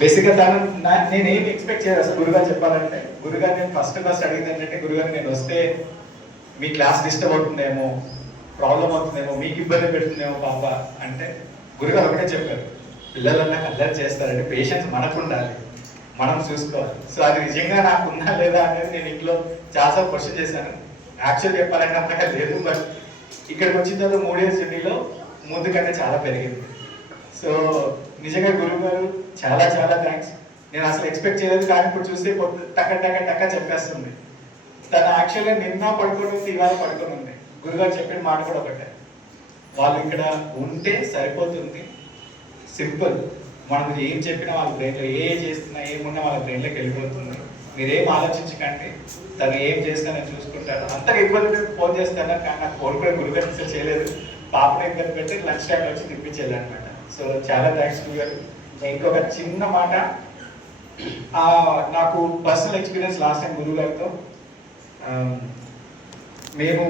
బేసిక్గా నేను ఏం ఎక్స్పెక్ట్ చేయలేదు అసలు గురుగారు చెప్పాలంటే. గురుగారు నేను ఫస్ట్ అడిగింది ఏంటంటే, గురుగారు నేను వస్తే మీ క్లాస్ డిస్టర్బ్ అవుతుందేమో, ప్రాబ్లం అవుతుందేమో, మీకు ఇబ్బంది పెడుతుందేమో పాప అంటే, గురుగారు ఒకటే చెప్పారు, పిల్లలన్నా అల్లరి చేస్తారంటే పేషెన్స్ మనకు ఉండాలి, మనం చూసుకోవాలి. సో అది నిజంగా నాకు ఉందా లేదా అనేది నేను ఇంట్లో చాలాసార్లు క్వశ్చన్ చేశాను. యాక్చువల్ చెప్పాలంటే అంతగా లేదు, బట్ ఇక్కడికి వచ్చిన తర్వాత 3 years జర్నీలో ముందు కంటే చాలా పెరిగింది. సో నిజంగా గురువు గారు చాలా చాలా థ్యాంక్స్. నేను అసలు ఎక్స్పెక్ట్ చేయలేదు, కానీ ఇప్పుడు చూస్తే టక్క చెప్పేస్తుంది. తను యాక్చువల్గా నిన్న పడుకొని ఉంది, ఇవాళ పడుకొని ఉంది. గురుగారు చెప్పిన మాట కూడా ఒకటే, వాళ్ళు ఇక్కడ ఉంటే సరిపోతుంది, సింపుల్. మనం ఏం చెప్పినా వాళ్ళ బ్రెయిన్లో, ఏ చేస్తున్నా ఏమున్నా వాళ్ళ బ్రెయిన్లోకి వెళ్ళిపోతుంది. మీరేం ఆలోచించకండి, తను ఏం చేసినా నేను చూసుకుంటాను. అంతగా ఇబ్బంది ఫోన్ చేస్తాను, కానీ నాకు ఫోన్ కూడా గురుగారు అసలు చేయలేదు. పాపను ఇబ్బంది పెట్టి లంచ్ టైంలో వచ్చి తిప్పించేది అనమాట. సో చాలా థ్యాంక్స్ గురుగారు. ఇంకొక చిన్న మాట, నాకు పర్సనల్ ఎక్స్పీరియన్స్ లాస్ట్ టైం గురువు గారితో మేము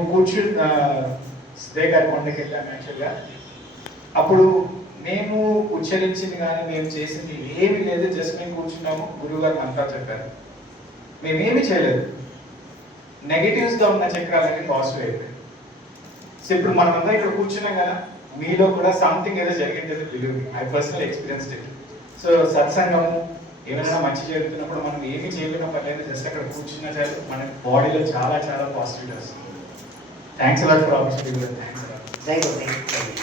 శ్రేగారి కొండకి వెళ్ళాము. యాక్చువల్గా అప్పుడు మేము ఉచ్చరించింది కానీ మేము చేసింది ఏమీ లేదు, జస్ట్ మేము కూర్చున్నాము, గురువు గారు అంతా చెప్పారు, మేమేమీ చేయలేదు. నెగిటివ్స్గా ఉన్న చక్రాలన్నీ పాజిటివ్ అయిపోయాయి. సో ఇప్పుడు మనమంతా ఇక్కడ కూర్చున్నాం కదా, మీలో కూడా సంథింగ్ ఏదో జరిగింది, believe I personal experience it. So సత్సంగము ఏమైనా మంచి జరుగుతున్నప్పుడు మనం ఏమి చేయకుండా పర్లేదు, జస్ట్ అక్కడ కూర్చున్నా చాలు, మన బాడీలో చాలా చాలా పాజిటివిటీ వస్తుంది. Thanks a lot for opportunity. Thanks a lot.